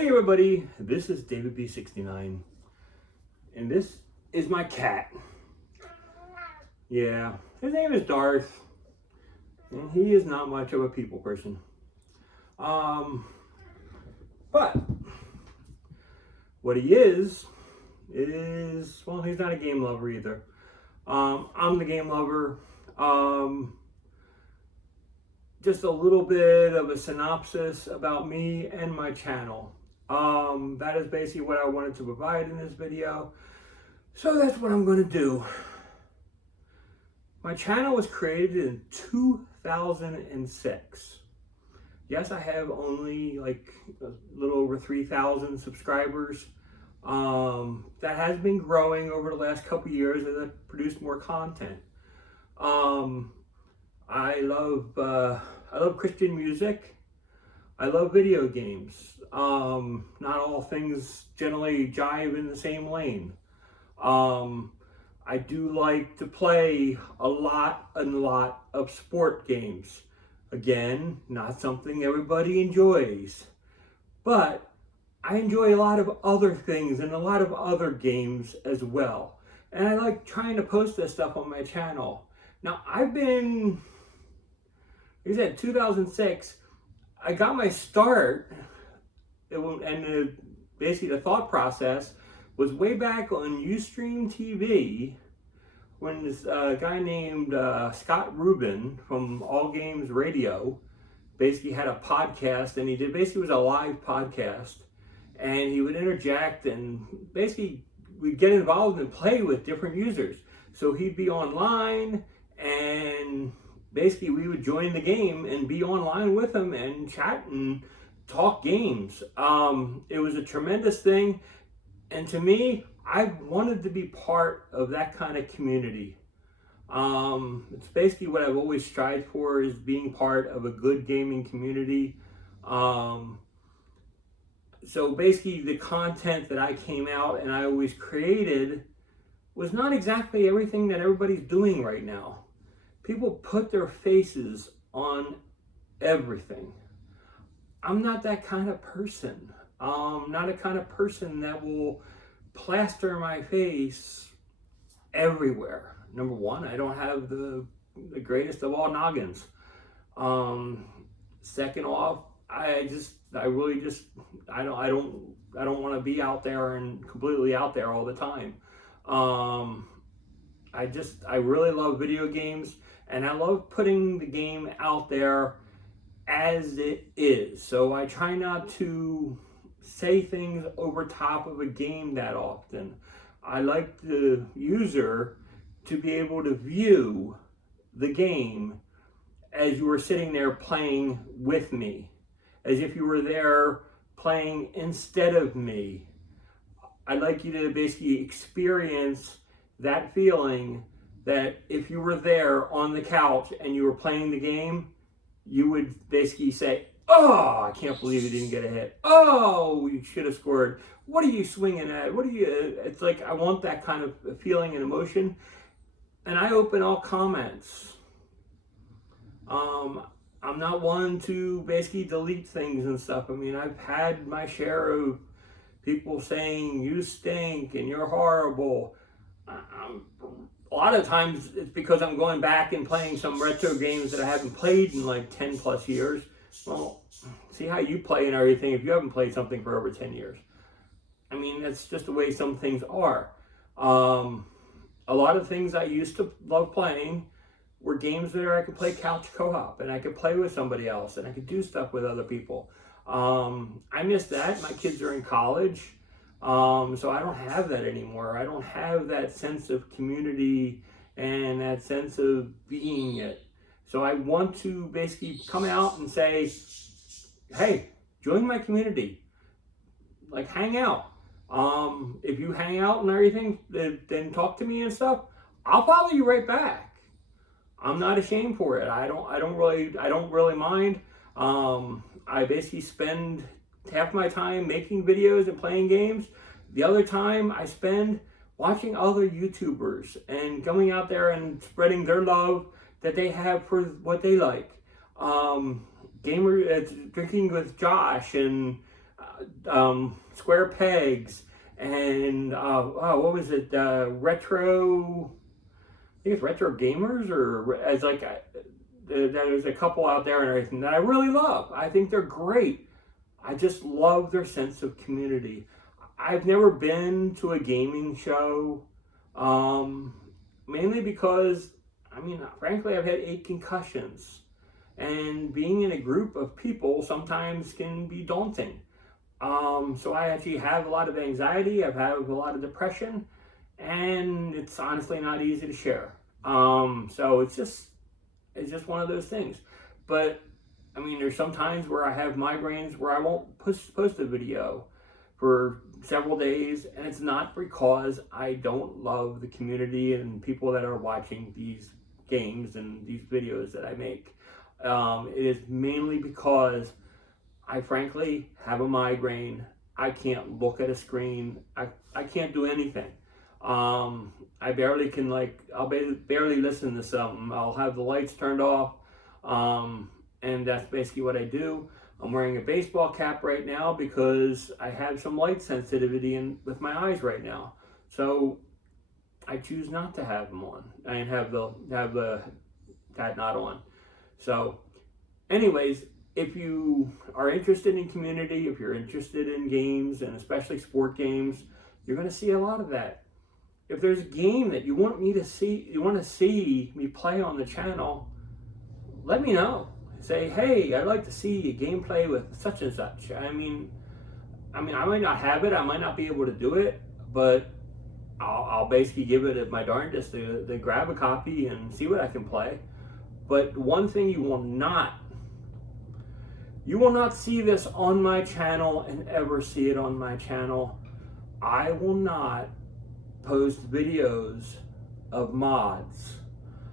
Hey everybody, this is David B69, and this is my cat. Yeah, his name is Darth, and he is not much of a people person. But what he is, well, he's not a game lover either. I'm the game lover. Just a little bit of a synopsis about me and my channel. That is basically what I wanted to provide in this video. So that's what I'm going to do. My channel was created in 2006. Yes, I have only like a little over 3,000 subscribers. That has been growing over the last couple years as I've produced more content. I love Christian music. I love video games. Not all things generally jive in the same lane. I do like to play a lot of sport games. Again, not something everybody enjoys. But I enjoy a lot of other things and a lot of other games as well. And I like trying to post this stuff on my channel. Now, I've been, like I said, 2006, I got my start, basically the thought process was way back on Ustream TV when this guy named Scott Rubin from All Games Radio basically had a podcast, and basically was a live podcast, and he would interject and basically we'd get involved and play with different users. So he'd be online, and basically we would join the game and be online with him and chat and talk games. It was a tremendous thing, and to me, I wanted to be part of that kind of community. It's basically what I've always strived for, is being part of a good gaming community. So basically the content that I came out and I always created was not exactly everything that everybody's doing right now. People put their faces on everything. I'm not that kind of person. Not a kind of person that will plaster my face everywhere. Number one, I don't have the greatest of all noggins. Second off, I don't want to be out there and completely out there all the time. I really love video games, and I love putting the game out there as it is. So I try not to say things over top of a game that often. I like the user to be able to view the game as you were sitting there playing with me, as if you were there playing instead of me. I'd like you to basically experience that feeling that if you were there on the couch and you were playing the game, you would basically say, "Oh, I can't believe you didn't get a hit. Oh, you should have scored. What are you swinging at? It's like I want that kind of feeling and emotion." And I open all comments. I'm not one to basically delete things and stuff. I mean, I've had my share of people saying, "You stink," and "You're horrible." A lot of times it's because I'm going back and playing some retro games that I haven't played in like 10 plus years. Well, see how you play and everything if you haven't played something for over 10 years. I mean, that's just the way some things are. A lot of things I used to love playing were games where I could play couch co-op and I could play with somebody else and I could do stuff with other people. I miss that. My kids are in college, so I don't have that anymore. I don't have that sense of community and that sense of being it. So I want to basically come out and say, "Hey, join my community. Like, hang out. If you hang out and everything, then talk to me and stuff. I'll follow you right back. I'm not ashamed for it. I don't really mind. I basically spend half my time making videos and playing games. The other time I spend watching other YouTubers and going out there and spreading their love that they have for what they like. Drinking with Josh and square pegs, and what was it? Retro. I think it's Retro Gamers, or as like there's a couple out there and everything that I really love. I think they're great. I just love their sense of community. I've never been to a gaming show, mainly because, I mean, frankly, I've had 8 concussions. And being in a group of people sometimes can be daunting. So I actually have a lot of anxiety, I've had a lot of depression, and it's honestly not easy to share. So it's just one of those things. But I mean, there's some times where I have migraines where I won't post a video for several days, and it's not because I don't love the community and people that are watching these games and these videos that I make. It is mainly because I frankly have a migraine. I can't look at a screen. I can't do anything. I barely can, I'll barely listen to something. I'll have the lights turned off. And that's basically what I do. I'm wearing a baseball cap right now because I have some light sensitivity with my eyes right now. So I choose not to have them on and have that not on. So anyways, if you are interested in community, if you're interested in games, and especially sport games, you're going to see a lot of that. If there's a game that you want to see me play on the channel, let me know. Say, hey, I'd like to see a gameplay with such and such. I mean, I might not have it, I might not be able to do it, but I'll basically give it my darndest to grab a copy and see what I can play. But one thing you will not see this on my channel and ever see it on my channel. I will not post videos of mods.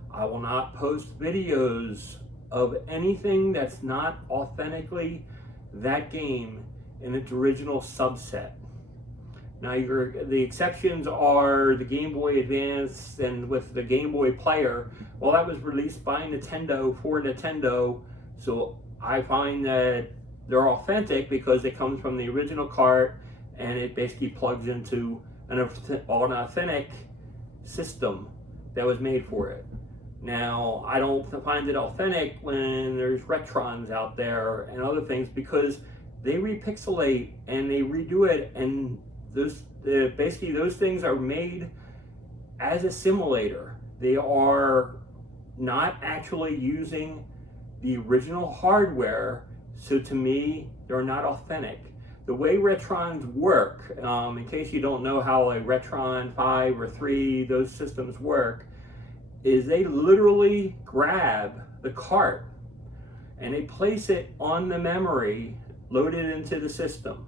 I will not post videos of anything that's not authentically that game in its original subset. Now, the exceptions are the Game Boy Advance, and with the Game Boy Player, well, that was released by Nintendo for Nintendo, so I find that they're authentic because it comes from the original cart and it basically plugs into an authentic system that was made for it. Now, I don't find it authentic when there's Retrons out there and other things, because they repixelate and they redo it, and basically those things are made as a simulator. They are not actually using the original hardware, so to me, they're not authentic. The way Retrons work, in case you don't know how a Retron 5 or 3, those systems work, is they literally grab the cart and they place it on the memory loaded into the system.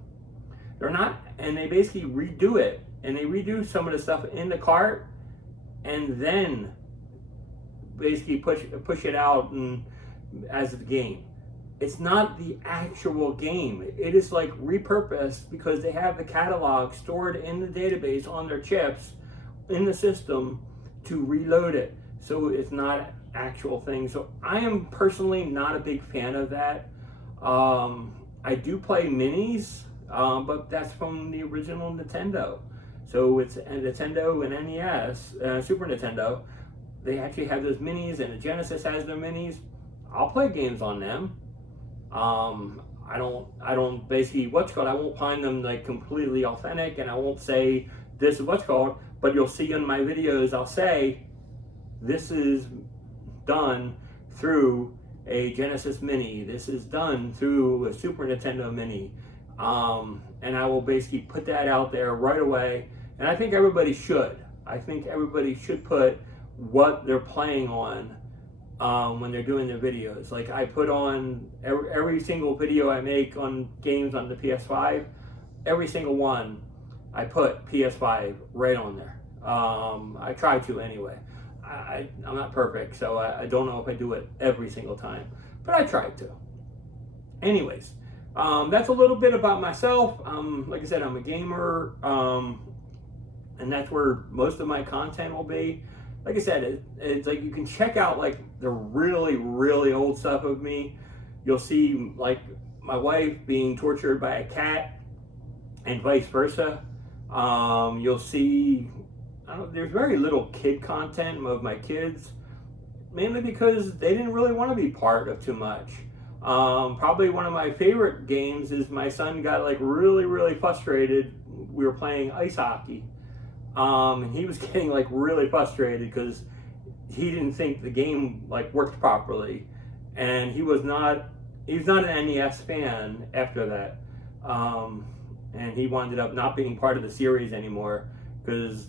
And they basically redo it, and they redo some of the stuff in the cart and then basically push it out and as the game. It's not the actual game. It is like repurposed because they have the catalog stored in the database on their chips in the system to reload it. So it's not actual thing. So I am personally not a big fan of that. I do play minis, but that's from the original Nintendo. So it's a Nintendo and NES, Super Nintendo. They actually have those minis, and the Genesis has their minis. I'll play games on them. I don't basically, I won't find them like completely authentic, and I won't say this is but you'll see in my videos, I'll say, this is done through a Genesis Mini. This is done through a Super Nintendo Mini. And I will basically put that out there right away. And I think everybody should. I think everybody should put what they're playing on when they're doing their videos. Like, I put on every single video I make on games on the PS5, every single one, I put PS5 right on there. I try to anyway. I'm not perfect, so I don't know if I do it every single time, but I try to. Anyways, that's a little bit about myself. Like I said, I'm a gamer, and that's where most of my content will be. Like I said, it's like you can check out like the really, really old stuff of me. You'll see like my wife being tortured by a cat and vice versa. You'll see there's very little kid content of my kids, mainly because they didn't really want to be part of too much. Probably one of my favorite games is my son got like really, really frustrated. We were playing ice hockey. And he was getting like really frustrated because he didn't think the game like worked properly, and he was not an NES fan after that. And he wound up not being part of the series anymore because,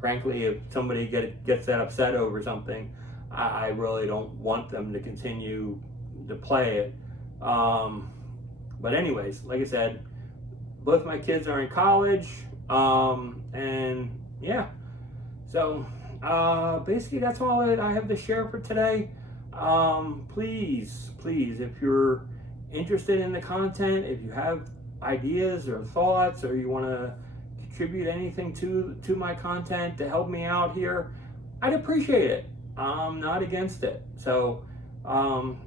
frankly, if somebody gets that upset over something, I really don't want them to continue to play it. But anyways, like I said, both my kids are in college, and yeah. So basically, that's all that I have to share for today. Please, if you're interested in the content, if you have ideas or thoughts, or you want to contribute anything to my content to help me out here, I'd appreciate it. I'm not against it. So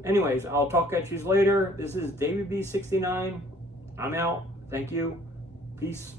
anyways, I'll talk at you later. This is David B69. I'm out. Thank you. Peace.